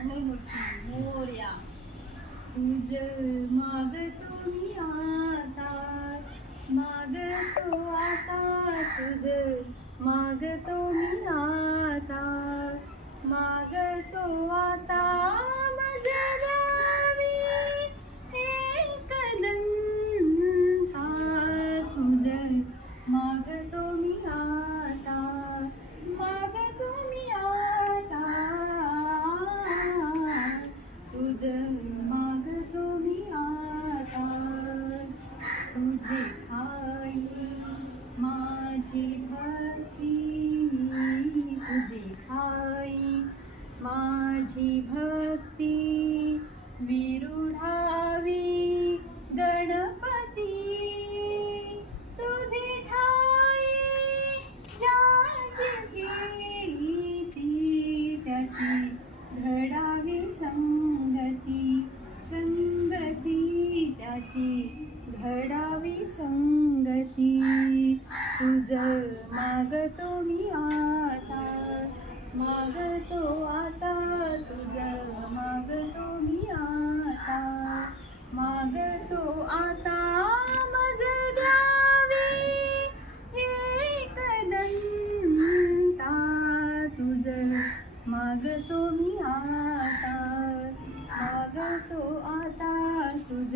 मंगलमूर्ती मोरया. तुझ मागतो मी आता, मागतो आता, तुझ मागतो मी आता, मागतो आता माझ्या गावी एक दंता. तुझ मागतो मी आता, मागतो मी आता, तुझ मागतो मी आता. तुझे ठाई माझी भक्ती, तुझे ठाई माझी भक्ती, विरुढावी गणपती. तुझे ठाई ज्याची कीर्ती, त्याची घडावी संगती, संगती त्याची घडावी संगती. तुझ मागतो मी आता, मागतो आता, तुझ मागतो मी आता, मागतो आता माझ द्यावी एक दंता. तुझ मागतो मी आता, मागतो आता, तुझ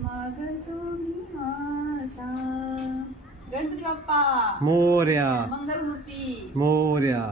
मागतो मी आता. गणपती बाप्पा मोरया मंगलमूर्ती मोरया.